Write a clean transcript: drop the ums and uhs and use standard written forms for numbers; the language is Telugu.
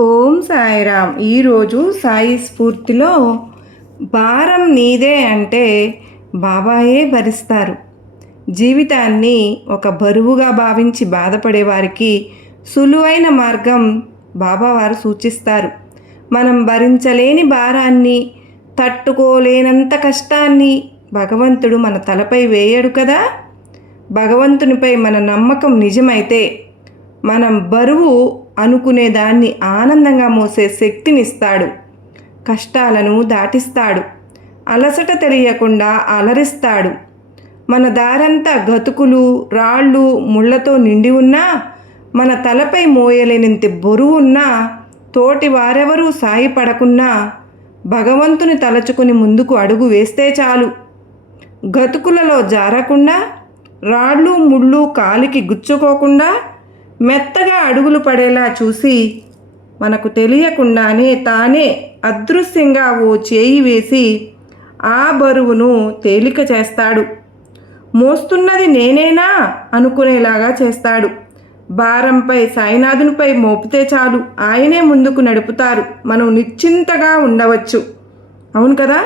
ఓం సాయిరామ్. ఈరోజు సాయి స్ఫూర్తిలో భారం నీదే అంటే బాబాయే భరిస్తారు. జీవితాన్ని ఒక బరువుగా భావించి బాధపడేవారికి సులువైన మార్గం బాబావారు సూచిస్తారు. మనం భరించలేని భారాన్ని, తట్టుకోలేనంత కష్టాన్ని భగవంతుడు మన తలపై వేయడు కదా. భగవంతునిపై మన నమ్మకం నిజమైతే మనం బరువు అనుకునేదాన్ని ఆనందంగా మోసే శక్తినిస్తాడు. కష్టాలను దాటిస్తాడు. అలసట తెలియకుండా అలరిస్తాడు. మన దారంతా గతుకులు, రాళ్ళు, ముళ్ళతో నిండి ఉన్నా, మన తలపై మోయలేనంత బరువున్నా, తోటి వారెవరూ సాయపడకున్నా భగవంతుని తలచుకుని ముందుకు అడుగు వేస్తే చాలు. గతుకులలో జారకుండా, రాళ్ళు ముళ్ళు కాలికి గుచ్చుకోకుండా మెత్తగా అడుగులు పడేలా చూసి మనకు తెలియకుండానే తానే అదృశ్యంగా ఓ చేయి వేసి ఆ బరువును తేలిక చేస్తాడు. మోస్తున్నది నేనేనా అనుకునేలాగా చేస్తాడు. భారంపై సాయినాథునిపై మోపితే చాలు, ఆయనే ముందుకు నడుపుతారు. మనం నిశ్చింతగా ఉండవచ్చు. అవును కదా.